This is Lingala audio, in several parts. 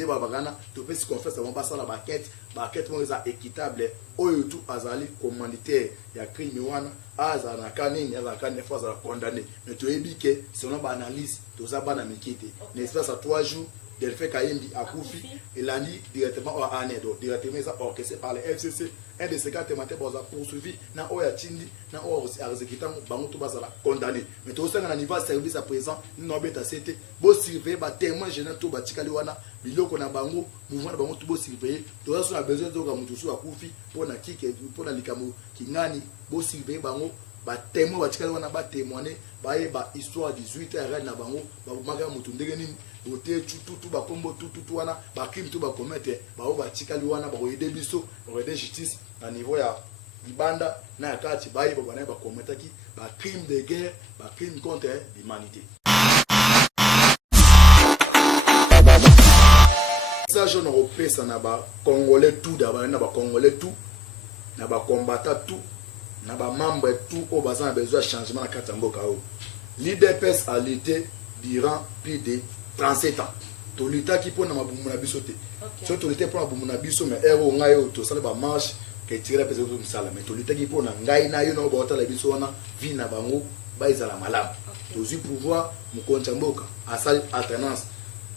nde babagana to pesi confiance avant basa la baquette mo eza équitable oyo tout azali commanditaire ya crime wana aza na kanini aza kanine fois azala condamné mais to ebike selon ba analyse to za bana mikite n'espace à 3 jours Delphin Kayembi a Koufi et l'a dit directement au Anedo, directement orchestré par le FCC. Un de ces 4 matins, a poursuivi, n'a pas Chindi, n'a pas exécuté, Bangoto Bazala, condamné. Mais tout ça, on a un niveau de service à présent, nous avons été beau surveiller, témoin gênant tout, Batikaliwana, Biloko na Bango, mouvement de Bango tout beau surveiller. Tout ça, on a besoin de Gamutusu à Koufi, pour la Kik, pour la Likamu, Kingani, beau surveiller Bango. Témoin Batikaliwana, témoigner, histoire 18 h na Bango, Maga Mutundegeni. Ote tout ba combo tout wana ba crime tout ba commettre ba o ba tikali wana ba oyede biso oyede justice na niveau ya libanda na kati ba yibo bana ba commettre ki ba crime de guerre ba crime contre l'humanité. Ça je ne repère na ba congolais tout d'abord na ba congolais tout na ba combattant tout na ba membre tout au besoin de changement na kati mboka o. L'IDPS a lutté durant plus de 37 ans. To luta qui pour na mabumu na biso te. So to luta pour na mabumu na biso mais ero ngai o to sala ba marche ke tire pesa to msala mais to luta qui pour na ngai na yo no bota la biso wana vi na bango ba izala malamu. To zi pouvoir mu koncha mboka asali alternance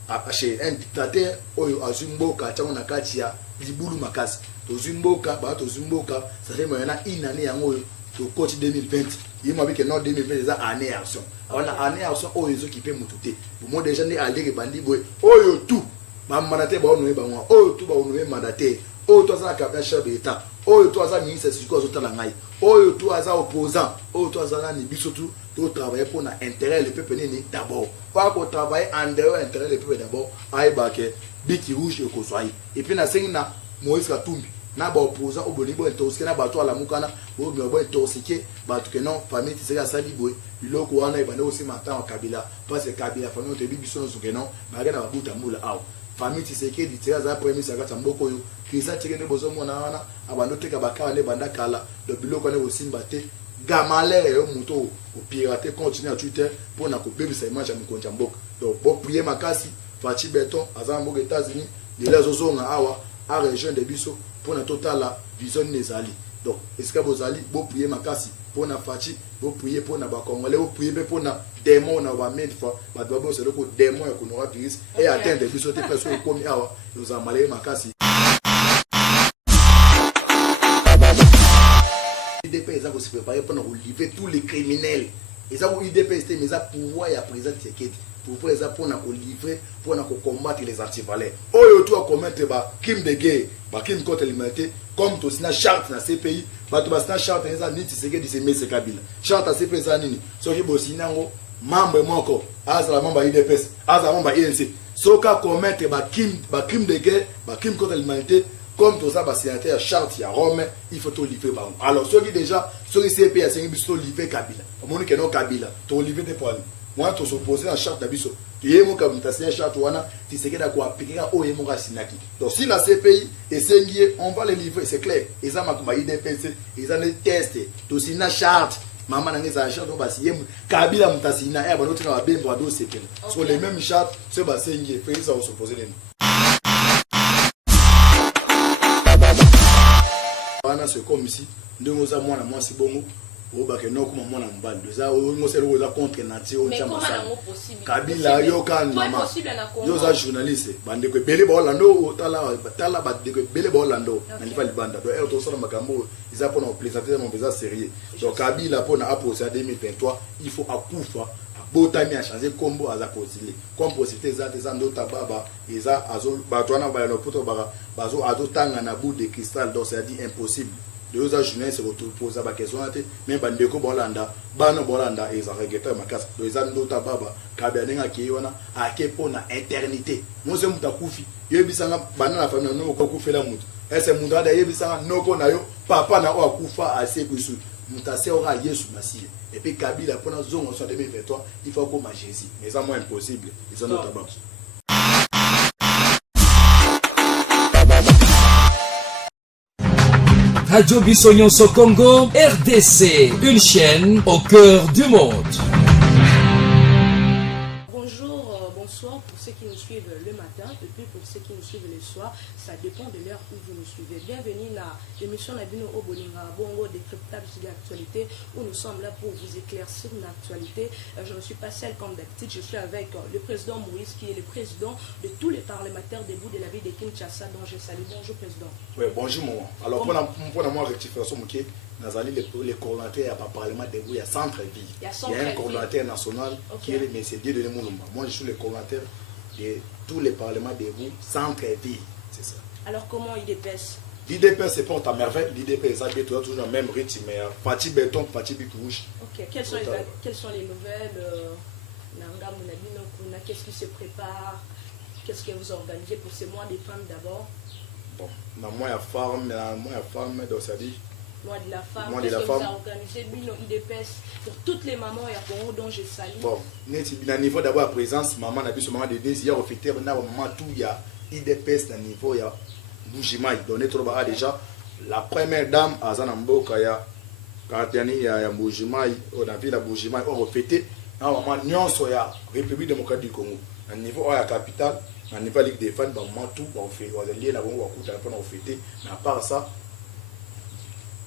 a chez un dictateur oyo azumboka chango na kati ya libulu makasi. To zumboka ba to zumboka ça fait moyena inane yango to coach 2020 il m'a dit que non 2020 déjà année action on a année action oyo zo kipe mututé pour moi déjà né aller bandi boy oyo tout ba mandaté ba onoé ba moi oyo tout ba onoé mandaté oyo to za ka chef d'état oyo to za ministre siko zo tala ngai oyo to za opposant oyo to za ni biso tout travailler pour na intérêt le peuple ni d'abord pas qu'on travailler en dehors intérêt le peuple d'abord ay ba ke biki rouge e ko soyi et puis na senga Moïse Katumbi na ba opposant obolibo intoxiqué na bato ala mukana bo bo intoxiqué bato que non famille tiseka sali boy biloko wana ibanda aussi matin en Kabila parce que Kabila famille te bibiso no que non ba na babuta mula aw famille tiseka di tsaka za premier saka tamboko yo kisa tike ne bozo mona wana abando teka bakala le banda kala de biloko ne aussi mbate gamalere yo muto o pirater continuer à Twitter pour na ko bebisa image ya mukonja mboka donc bo prier makasi Fachi Beton azambo aux États-Unis de la zozonga awa à région de biso pour na total la vision nezali donc est-ce que vous allez vous prier makasi pour na Fachi vous prier pour na ba congolais vous prier pour na démon na ba mille fois ba dobo c'est le ko démon ya kunora virus et atteindre biso te personne comme awa nous amalé makasi IDP ils ont se préparer pour nous livrer tous les criminels ils ont IDP mais ça pouvoir ya président Tshisekedi pour pouvoir pour nous livrer pour nous combattre les antivaleurs oyo tout à commettre ba crime de guerre ba crime contre l'humanité comme tout na charte na CPI ba to ba na charte na ni Tshisekedi c'est mais Kabila charte à CPI ça nini so ki bosina ngo membre moko azala membre IDPS azala membre INC soka commettre ba crime de guerre ba crime contre l'humanité comme tout ça va signer à charte à Rome il faut tout livrer par alors ceux qui déjà ceux qui CPI c'est biso livrer Kabila on que non Kabila to livrer des poils moi to s'opposer à charte d'abiso yemo comme ta signer charte wana tu sais que d'accord appliquer au yemo ga sinaki donc si la CPI et sengier on va les livrer c'est clair et ça m'a comme IDPC ils ont testé to signer charte maman nangeza charte on va signer Kabila mutasina et ba na bembo ado CPI sur les mêmes chartes ce ba sengier fait ça s'opposer les c'est comme ici nous avons moi si bon au bac non comme moi en bas ça on se le contre nature Kabila yo kan mama yo za journaliste bande ko bele ba Orlando tala ba de ko bele ba Orlando na lifa libanda do e to sala makambo ils apona au plaisanter mon bizarre sérieux donc Kabila pona approcher 2023 il faut akufa botami a changer combo aza possible comme possibilité za des andota baba eza azo batwana ba no poto bazo azo tanga na bout de cristal donc c'est dit impossible de aux journalistes se reposer ba question ate même bandeko bolanda bano bolanda eza regretteur makasa do eza ndota baba kabenga ki wana ake pona éternité mose mutakufi yebisanga bana na famille no ko kufela mutu ese mutu ada yebisanga noko na yo papa na o akufa ase kusu mutase ora Yesu Masiya et puis Kabila pour la zone en 2023 il faut qu'on Jésus mais ça moins impossible ils ont notre tabac. Radio Bissonyonso Congo, RDC, une chaîne au cœur du monde. Bonjour, bonsoir pour ceux qui nous suivent le matin et puis pour ceux qui nous suivent le soir, ça dépend de l'heure où vous nous suivez. Bienvenue à l'émission Nabino Obolinga Bongo décryptable sur l'actualité, où nous sommes là pour vous éclaircir l'actualité. Je ne suis pas seule comme d'habitude, je suis avec le président Moïse, qui est le président de tous les parlementaires debout de la ville de Kinshasa, dont je salue. Bonjour président. Oui, bonjour moi. Alors pour moi rectification, les coordonnateurs à Parlement debout, il y a centre-ville. Il y a un coordonnateur national qui est M. Dieudonné Moulumba. Moi je suis le coordonnateur de tous les parlements debout, centre-ville. C'est ça. Alors comment IDPS? L'IDPS c'est porte à merveille. L'IDPS est toujours le même rythme, mais parti béton, parti bic rouge. Ok, quelles sont les nouvelles qu'est-ce qui se prépare? Qu'est-ce que vous organisez pour ces mois des femmes d'abord? Bon, dans moi il y a femme, donc ça dit. Mois de la femme, qu'est-ce que vous avez organisé IDPS pour toutes les mamans et à Congo dont je salue? Bon, à niveau d'abord la présence, maman a vu ce moment de désir au fait maman tout il y a IDPS à niveau il y a Boujima donné trop bas déjà la première dame à Zanamboka il y a Katani il y a Boujima on a vu la Boujima au fait maman nyonso ya République démocratique du Congo à niveau à la capitale à niveau Ligue des femmes maman tout on fait on est lié là on va couper on fait mais à part ça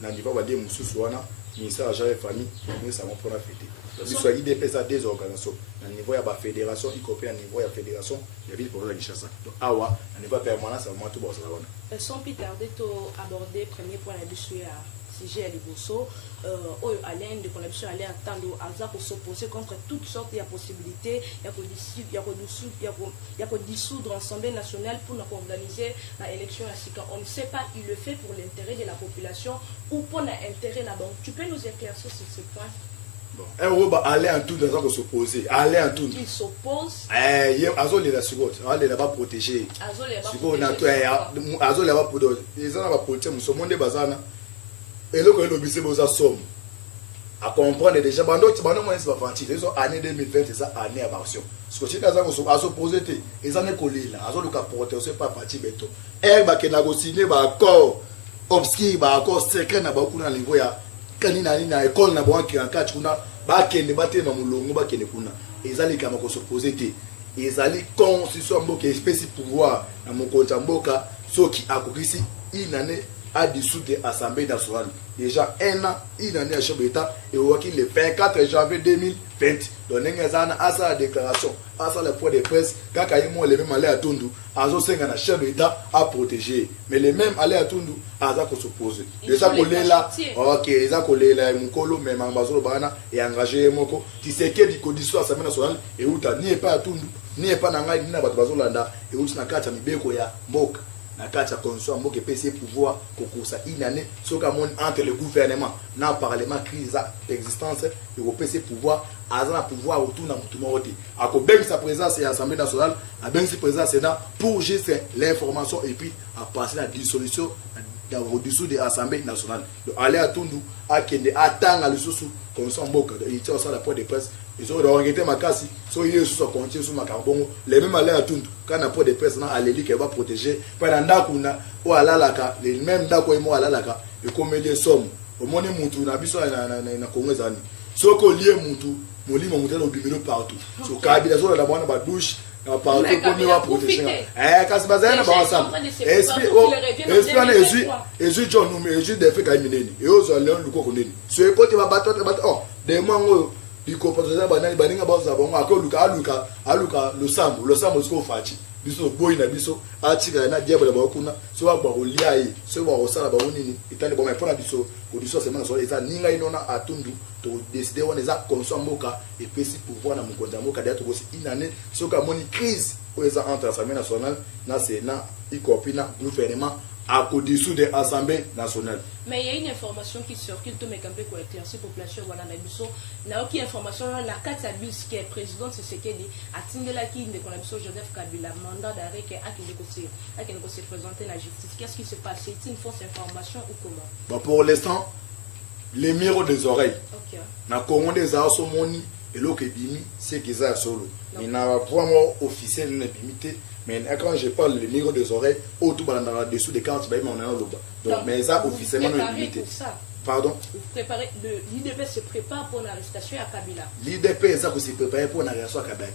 na niveau va dire mususu wana ministère de la famille mais ça va pour la fête soit IDPS a des organisations à niveau de la fédération y compris à niveau de la fédération il y a ville pour la Kinshasa donc awa à niveau permanent ça va tout bon ça va sans plus tarder to aborder premier point là dessus à sujet de Bosso Alain de connexion aller attendre à s'opposer contre toutes sortes de possibilités il y a dissoudre l'Assemblée nationale pour nous organiser l'élection à on ne sait pas il le fait pour l'intérêt de la population ou pour l'intérêt là donc tu peux nous éclaircir sur ce point? Bon, aller en tout dans s'opposer, aller en tout. Il s'oppose. Azol est la seconde, Azol est pas protégé. Azol est pas protégé. Azol est pas protégé. Ils ont pas protégé. Nous sommes des bazana. Et là, quand ils obéissent aux sommes, à comprendre déjà, bando moi c'est pas fanti. Ils ont année 2020, c'est ça année à action. Ce que tu as à s'opposer, ils en est collé là. Azol le cas protéger pas parti béton. Bah qui négocier bah accord obscur, bah accord secret na beaucoup na niveau ya. Kanina na école na bon qui en catch kuna ba kende baté na mulongo ba kende kuna ezali kama ko s'opposer te ezali constitution mboka espèce pouvoir na mokonza mboka soki akokisi inane a dissoudre l'Assemblée nationale déjà un an inane a chef d'état et waki le 24 janvier 2020 donc ngezana asa la déclaration asa le point de presse kaka yimo le même aller à Tundu azo senga na chef d'état à protéger mais les mêmes aller à Tundu aza ko s'opposer déjà kolela OK eza kolela mukolo même ambazolo bana et engagé moko tisekedi ko dissoudre l'Assemblée nationale et uta ni pas à Tundu ni pas na ngai ni na bato bazolanda et uta na kata mibeko ya mboka na kati ya constitution mboka epesi pouvoir kokusa inane soka mon entre le gouvernement na parlement crise existence et kopesi pouvoir azana pouvoir autour na mutu moko te akobengisa présence ya assemblée nationale abengisi présence sénat pour juste l'information et puis à passer la dissolution au-dessous de l'Assemblée nationale donc aller à Tundu akende atanga lisusu constitution mboka il tient ça la point de presse ils ont regretté ma casse so yé sur compter sur ma carbone les mêmes aller à Tundu quand na point de presse na aleli qui va protéger pendant ndakuna o alalaka les mêmes ndako emo alalaka et comme les sommes au monde mutu na biso na Congo zani soko lié mutu molimo mutu na bimelo partout so kabila so la bwana ba douche na partout comme va protéger kasi bazana ba ensemble esprit John nous mais Jésus de fait ka mineni et ozo leon luko koneni so ekote ba bato oh de mango bikopotoza banani baninga baza bongo aluka losambo siko fachi biso boy na biso atika na diable ba kuna so ba oliai so ba osala ba onini itali ba mais pour na biso audition semaine so eza ninga inona atundu to décider on eza consommer mboka et pesi pouvoir na mukonza mboka d'ailleurs aussi inane so ka moni crise eza entre l'Assemblée nationale na Sénat y compris na gouvernement à dissoudre de l'Assemblée nationale. Mais il y a une information qui circule, tout mes campés pour éclaircir la population. Voilà, il y a aucune information. La carte abus qui est président, c'est ce qu'elle dit. À Tingela qui est Joseph Kabila, mandat d'arrêt qui a se présenter la justice. Qu'est-ce qui se passe? C'est une fausse information ou comment? Bon, pour l'instant, les murs des oreilles. Ok. Na Congo des Asomoni et l'eau qui bimi, c'est qu'ils ont solo. Il n'a pas vraiment officiel une bimité. Mais quand je parle le micro des oreilles, autour dans dessous des cartes, on a donc mais ça officiellement limité. Pardon? L'IDP se prépare pour l'arrestation à Kabila. L'IDP se prépare pour l'arrestation à Kabila.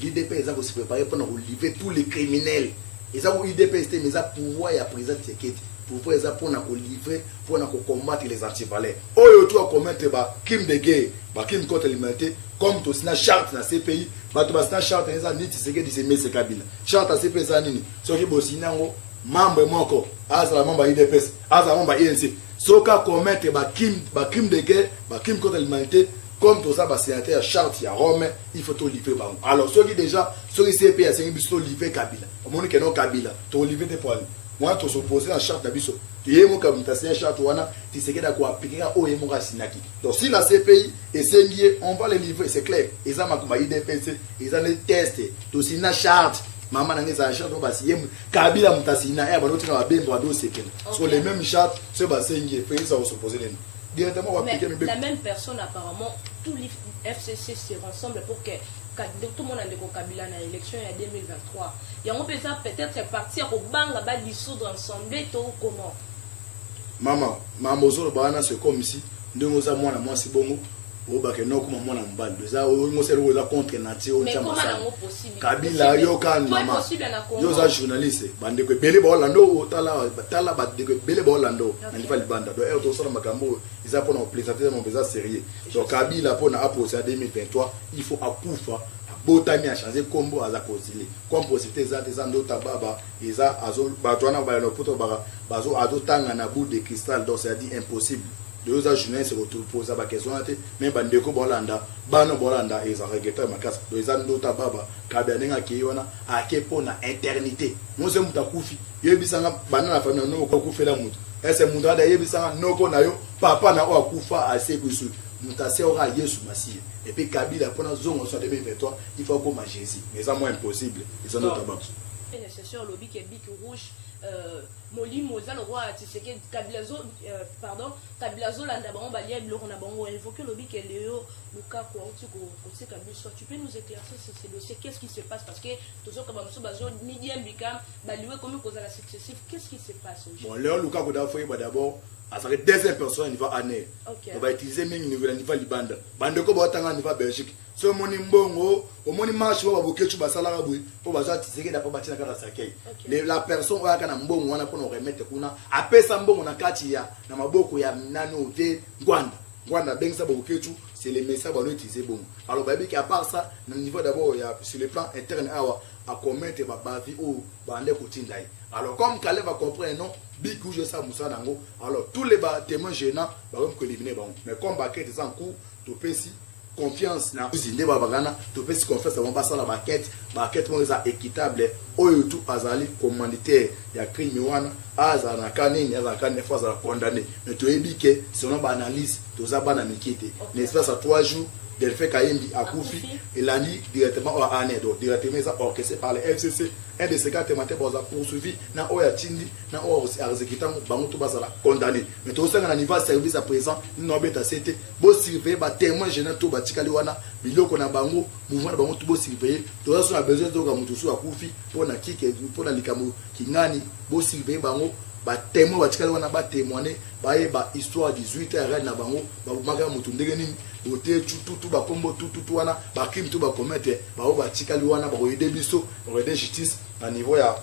L'IDP se prépare pour enlever tous les criminels Ils ont UDPS, mais ils ont pouvoir et à président Tshisekedi. Pouvoir ils ont pour livrer, pour combattre les antivalets. Oh, ils ont commettre crime de guerre, crime contre l'humanité, comme tout ça, charte dans ces pays. Bato basina charte eza niti Tshisekedi se mese Kabila. Charte à ces pays ça nini. Soki bosina ngo membre moko, azala membre UDPS, azala membre INC. Soka commettre crime de guerre, crime contre l'humanité. Comme tout ça, c'est un charte à Rome, il faut tout livrer. Alors, ceux qui déjà, ceux qui CP, c'est un bisto livrer Kabila. Au moment que non Kabila, tu livrer des poils. Moi, tu s'opposer à la charte d'Abisso. Tu es mon comme tu as une charte, tu sais qu'il y a quoi appliquer à Oemo Sinaki. Donc, si la CPI est singulier, on va les livrer, c'est clair. Ils ont ma IDPC, ils ont les tests. Tu sais une charte. Maman n'a pas charte, on va s'y Kabila Moutasina, et on va bien droit d'eau, sur les mêmes chartes, ce bassin qui est fait, ça va s'opposer. Mais la même personne, apparemment, tous les FCC se rassemblent pour que tout le monde ait Kabila dans l'élection en 2023. Et on peut peut-être partir au banc là-bas, dissoudre ensemble, ou comment? Maman, c'est comme ici. Nous avons moi, c'est bon. Mais comment Kabila yoka mama yoza journaliste bandeko bele ba Orlando tala bandeko bele ba Orlando nanifa libanda do to sala makambo ils pour nous présenter mon besoin sérieux donc Kabila pour na approcher 2023 il faut akufa botami a changer combo aza kozile comme possibilité za des andota baba eza azo batwana ba no poto bazo adotanga na bout de cristal donc c'est dit impossible. Les journalistes se retrouvent à la question, mais Bandeko Bolanda, Bano Bolanda, ils ont regretté ma casse. Les Andota Baba, Kabianenga Kiona, à Kepona, éternité. Nous sommes à Koufi. Yébisanga, Banana Famille, no Koufi la Mout. Et c'est Moudada Yébisanga, no Konayo, Papa na Koufa à Seboussou. Moutase aura Yesu Massi. Et puis Kabila, pour la zone, on soit 2023, il faut qu'on mange ici. Mais c'est moins impossible. Ils sont notre banque. C'est nécessaire, le bic et bic rouge. Moli Moza le roi Tshisekedi Kabilazo pardon Kabilazo landa bango balia biloko na bango évoquer le bic et Léo Luka quoi tu peux nous éclaircir sur ce dossier, qu'est-ce qui se passe parce que toujours comme ça bazo midi mbika baliwe comme cause la successif, qu'est-ce qui se passe bon Léo Luka ko da foi d'abord à sa deuxième personne niveau année on va utiliser même niveau libanda bande ko ba tanga niveau Belgique so moni mbongo au moni marche ba bokechu basala ka bui po baza Tshisekedi da po batina ka sakei la personne wa kana mbongo wana pour nous remettre kuna apesa mbongo na kati ya na maboko ya nano te Gwanda bengsa ba bokechu c'est les messages ba no utiliser bon alors ba bi à part ça na niveau d'abord sur le plan interne awa à commettre ba bavi ou bande kutindai alors comme Calais va comprendre non big rouge ça Moussa Dango alors tous les témoins gênants ba comme éliminer bon mais comme baquette en cours to pesi confiance na uzinde babagana to pesi confiance on passe la baquette mo za équitable oyo tout azali commanditaire ya crime wana azana kanini azana fois za condamné mais to ebike selon ba analyse to za bana mikite l'espace à 3 jours del fait Kayembi a Koufi et l'année directement au Anedo directement ça orchestré par le FCC un de ces quatre matin boza poursuivi na oya tindi na oya exécutant bango to bazala condamné mais to sanga na niveau service à présent no beta c'était bo surveiller ba témoin gênant to ba tikali wana biloko na bango mouvement na bango to bo surveiller to ça a besoin to ka mutu su a Koufi pour na kike pour na likamu kingani bo surveiller bango ba témoin ba tikali wana ba témoigner ba yeba histoire 18 heures na bango ba maka mutu ndenge nini ote tout ba kombo tout wana ba crime tout ba commettre ba o ba tikali wana ba oyede biso ba oyede justice à niveau ya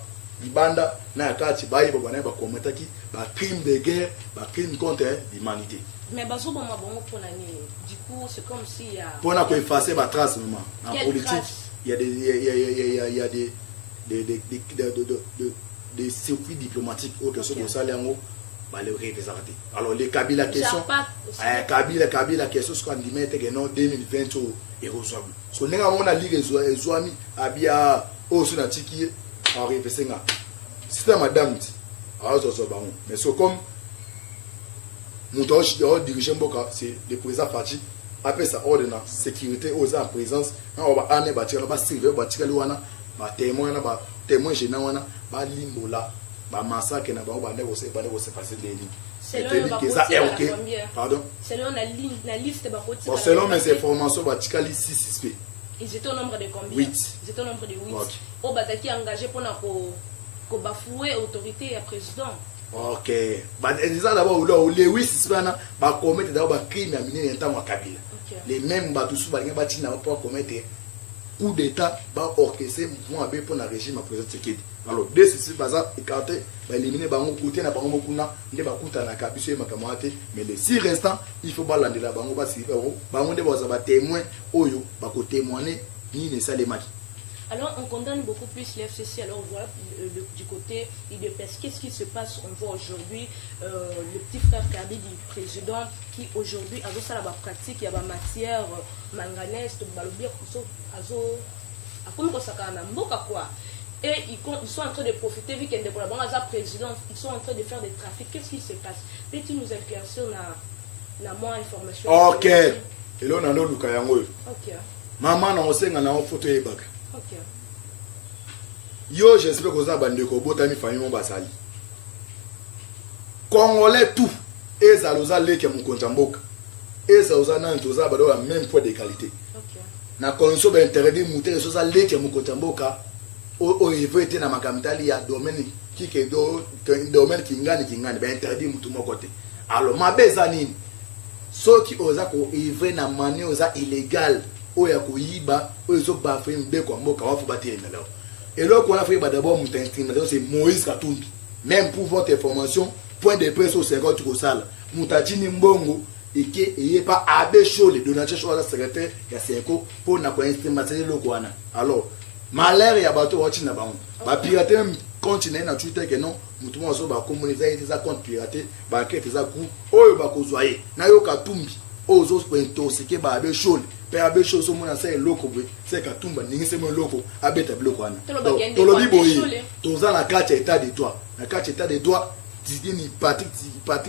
libanda na kati ba yeba bana ba commettre ki ba crime de guerre ba crime contre l'humanité mais bazo ba mabongo pona ni du coup c'est comme si il y a pona ko effacer ba trace maman en politique il y a des circuits diplomatiques au que ce que ça yango le représenté. Alors les Kabila question Kabila question ce qu'on dit mettre que non 2020 est reçoable. Ce qu'on a on a lire les amis abia au sur la tiki en représentant. C'est madame alors ça bon mais c'est comme nous dirigeant Boka c'est le président parti après ça ordonnance sécurité aux en présence on va aller bâtir là bas servir bâtir wana ba témoin gênant wana ba limbola ba massacre na ba bande aussi passer les lignes c'est là pardon selon la liste ba côté selon mes informations ba tikali 6 suspects ils étaient au nombre de combien 8 ils étaient au nombre de 8 au bataki engagé pour na ko bafouer autorité et président. OK ba déjà d'abord là les 8 suspects na ba commettre d'abord ba crime ya minene en temps wa Kabila les mêmes ba tous ba tina pour commettre coup d'état ba orchestrer mouvement AB pour la régime à président Tshisekedi alors deux ceci baza écarté ba éliminer bango côté na bango kuna nde bakuta na kabiso e makamate mais les 6 restants il faut balandela bango ba siri bango nde baza ba témoin oyo ba ko témoigner ni ne salemaki. Alors, on condamne beaucoup plus l'FCC. Alors, voilà, du côté IDPS, qu'est-ce qui se passe? On voit aujourd'hui le petit frère Kabi du président qui, aujourd'hui, a ça la pratique, il y a la matière manganèse, et ils sont en train de profiter, vu qu'il y a des président, ils sont en train de faire des trafics. Qu'est-ce qui se passe? Peux-tu nous éclaircir la moins information? Ok. Et là, on a un autre cas. Ok. Maman, on sait qu'on a une photo de bac. Ok. Yo, j'espère que vous avez un peu de famille mon basali. Congolais tout. Et ça nous a l'équipe mon contamboka. Et ça nous a la même point de qualité. Na condition d'intérêt de monter ça l'équipe mon contamboka. Au niveau était na makamtali ya domaine qui est domaine qui ngani ben interdit mutu mon côté. Alors ma bezanine. Ceux qui osent ko ivre na manière osa illégal oya ko yiba ozo ba fe mbe kwa mboka wa fu batire na lao. Et là, qu'on a fait d'abord mon c'est Moïse Katumbi. Même pour votre information, point de presse au 50 au salle. Moutachini Mbongo, et qui n'est pas Abbé Chaud, les donateurs sur la secrétaire, il y a 5 ans pour n'a pas estimé le Kouana. Alors, malheur et abattu au Chinabon. Ma pirater continue à Twitter que non, Moutouma va communiquer des comptes piratés, va créer des coups, oh, va causer. Nayo Katumbi, aux autres pour intoxiquer Abbé Chaud. Abe chose mon asa loko bwe c'est Katumba ningi se mon loko abeta bloko wana tolobi boyi toza na carte état de droit na carte état de droit dini Patrick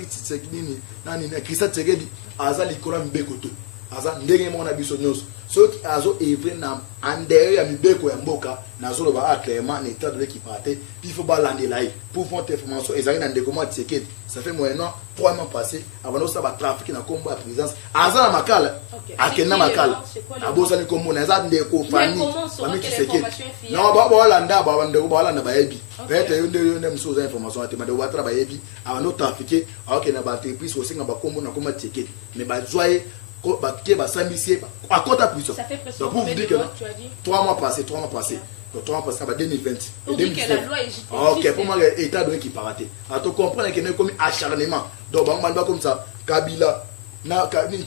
Tshisekedi nani na Christian Tshisekedi aza likora mbeko to aza ndenge mona biso nyonso soki azo evre na andere ya mibeko ya mboka na zolo ba clairement na état de l'équipe até il faut balandela yi pour votre information ezali na ndeko mwa Tshisekedi ça fait moyennement 3 mois passés avant de ça va trafiquer na combat à présidence aza na makala akena makala abosa ni komona aza ndeko fani fami Tshisekedi non ba balanda ba ndeko balanda ba yebi peut-être yonde msoza information ate made ba tra ba yebi avant de trafiquer ok na ba entreprise aussi na ba kombo na komba Tshisekedi mais ba joye à côté de puissance. Donc vous dites que 3 mois passés. Donc 3 mois passés, 2020. Vous dites que la loi est juste. Ok, pour moi, l'État doit être paraté. Alors tu comprends qu'il y a comme acharnement. Donc on va comme ça. Kabila, tu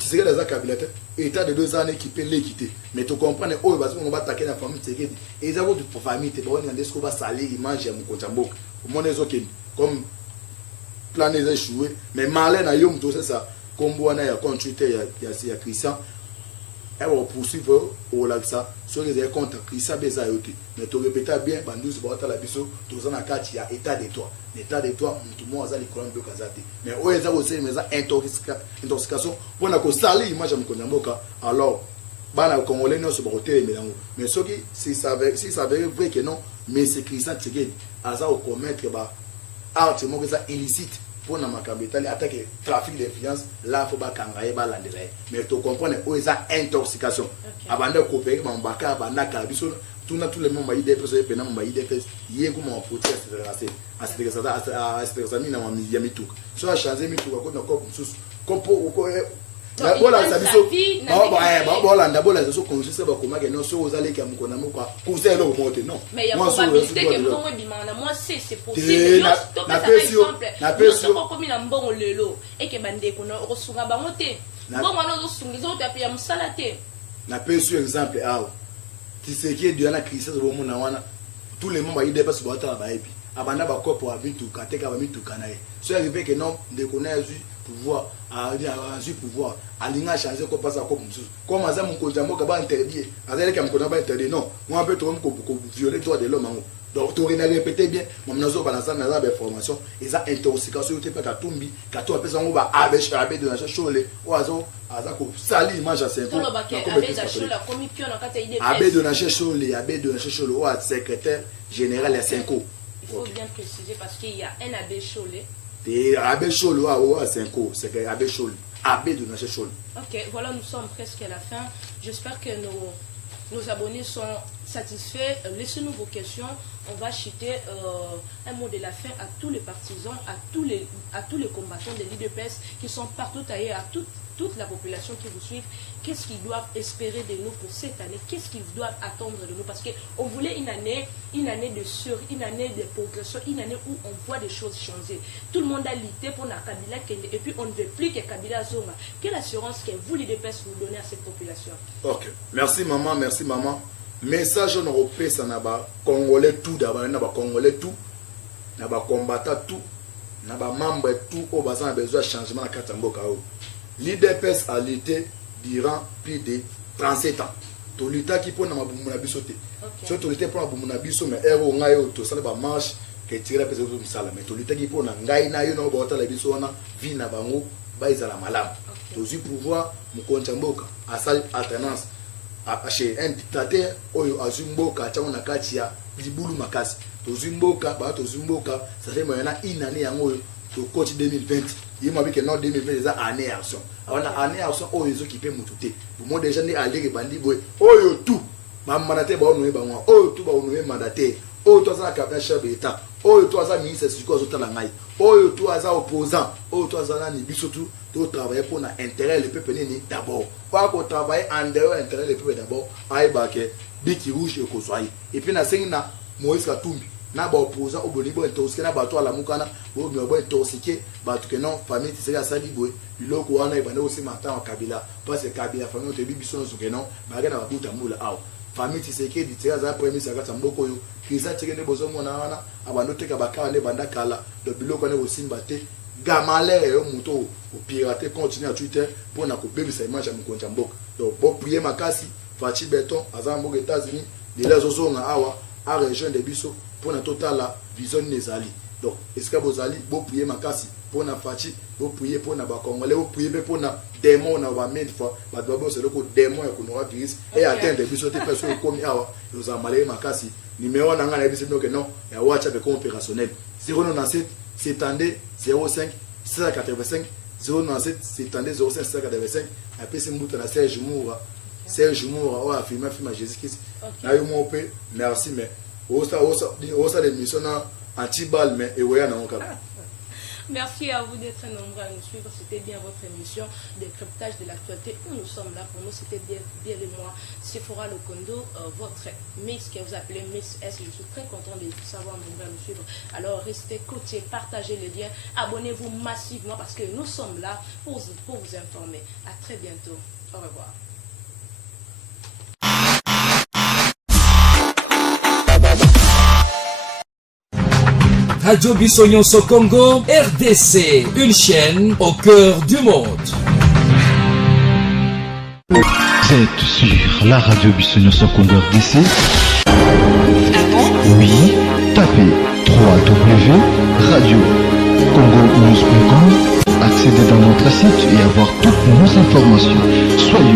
sais que Kabila, État de 2 années qui peut l'équiter. Mais tu comprends, on va attaquer la famille Tshisekedi. Et ça va pour famille, tu vas salir l'image de mon Kontambok. Pour moi, comme plan des échoués. Mais Marlène a eu tout ça. Comme on a consulté il y a Christian, elle va poursuivre au Laxa sur les comptes Christian Bezayote. Mais tu répètes bien, Bandous Bota la Bisso, tous en a 4, il y a état de toi. L'état de toi, tout le monde a les colonnes de Kazate. Mais où est-ce que vous avez intoxication? On a constaté l'image de Konyamoka. Alors, les Congolais ne se portent mais ce qui, si ça veut vrai que non, mais c'est Christian Tshisekedi, à ça commettre art illicite. Pour na makambetali attaquer trafic d'influence là faut ba kangaye ba landela mais tu comprends où est ça intoxication abanda coopérer ba mbaka abanda kabiso tous les membres IDF so pena membres IDF yengo mo pote à mina ma yamituka so a changer mituka ko na ko msusu kompo bola sabiso bolanda bola so consiste ba komaka no so ozali ka mukona mukwa kuselo mote non mais il y a probabilité que mbongo bimana moi c'est possible na pesio comme na mbongo lelo et que bande ko no osunga bango te mbongo no osungizo to ya musala te na pesio exemple awo Tshisekedi yana Christian zo mona wana tous les membres IDP so bata ba epi abanda ba kopo avituka teka ba mituka nae so arrivé que non de connaître pouvoir à pouvoir alinga changer ko passa ko msusu comme aza mkonja moka ba interdit azali ka mkonja ba interdit non moi peut trop ko violer droit de l'homme donc tu rien répéter bien mon nazo balancer na za formation et ça intoxication te pas Katumbi kato apesa ngo ba abe de la chole o azo ko sali image à 5 ans abe de la chole o secrétaire général à 5 ans. Il faut bien préciser parce qu'il y a un abbé Cholé. Et abbé Cholé à 5 ans, c'est que abbé Cholé, abbé de Naché Cholé. Ok, voilà, nous sommes presque à la fin. J'espère que nos abonnés sont satisfait, laissez-nous vos questions. On va chuter un mot de la fin à tous les partisans, à tous les combattants de l'IDPS qui sont partout ailleurs, à toute la population qui vous suit. Qu'est-ce qu'ils doivent espérer de nous pour cette année? Qu'est-ce qu'ils doivent attendre de nous? Parce qu'on voulait une année de progression, une année où on voit des choses changer. Tout le monde a lutté pour la Kabila et puis on ne veut plus que Kabila Zoma. Quelle assurance que vous, l'IDPS, vous donnez à cette population? Ok, merci maman, merci maman. Message européen, ça n'a pas Congolais tout d'abord, n'a pas Congolais tout, n'a pas combattant tout, n'a pas membre tout, au bassin a besoin de changement à Katamboka. L'IDPS a lutté durant plus de 37 ans. Tout l'État qui peut n'a pas boumou nabisoté. Surtout l'État pour n'a boumou nabiso, mais héros n'a eu tout ça n'a pas marche que tirer la personne de Msala. Mais tout l'État qui peut n'a gaï n'a eu n'a pas la biso n'a vie n'a pas mou, bah ils a la malam. Tout ce pouvoir, mon Katamboka, à sa alternance. Chez un dictateur oyo azumboka chango na kati ya libulu makasi tozumboka ba tozumboka ça fait maintenant une année yango to coach 2020 yima bike non 2020 za année action avant année action oyo zo kipe mututé pour moi déjà ni aller bandi boy oyo tout ba mandaté ba onwe ba mwa oyo tout ba onwe mandaté oyo to za capitaine chef d'état oyo to za ministre siko zo tala ngai oyo to za opposant oyo to za na ni biso tout de travailler pour l'intérêt du peuple d'abord. Pas qu'on travaille en dehors de l'intérêt du peuple d'abord. Aïe baké, biki rouge et kosoaï. Et puis na senga Moïse Katumbi. Na ba opposant au bonibo intoxiqué na bato à la mukana. Bo miobo intoxiqué. Bato que non famille tissé à saliboué. Biloko wana ibane aussi matin en Kabila. Parce que Kabila famille te bibi son que non. Baga na babuta mula aw. Famille tissé qui dit tissé à premier sagata mboko yo. Kisa tike ne bozo mona wana. Abando te kabaka ne banda kala. De biloko ne aussi mbaté. Gamalère et moto au pirater continue à Twitter pour na ko baby sa image à mon mboka. Donc bon prier makasi Fachi Beton azambo États-Unis de la zozo na awa à région de biso pour na total la vision nezali. Donc est-ce que vous allez bon prier makasi pour na Fachi, bon prier pour na ba Congolais, bon prier pour na démon na ba mille fois ba dobo c'est le ko démon ya kunora virus et atteindre biso te personne comme awa nous amalé makasi numéro na ngana biso que non ya WhatsApp opérationnel 097 72 05 685 097 72 05 685 après c'est Mouta Serge Moura on a filmé film Jésus-Christ na yo mo pe merci mais osa l'émission na anti-balle mais et ouais na on. Merci à vous d'être nombreux à nous suivre. C'était bien votre émission de cryptage de l'actualité où nous sommes là. Pour nous, c'était bien le mois. Sephora Lokondo, votre Miss que vous appelez Miss S. Je suis très content de savoir nombreux à nous suivre. Alors, restez côtiers, partagez les liens, abonnez-vous massivement parce que nous sommes là pour vous informer. À très bientôt. Au revoir. Radio Bissonyonso Congo, RDC, une chaîne au cœur du monde. Vous êtes sur la radio Bissonyonso Congo RDC. Oui, tapez www.radiocongonews.com, accédez dans notre site et avoir toutes nos informations. Soyez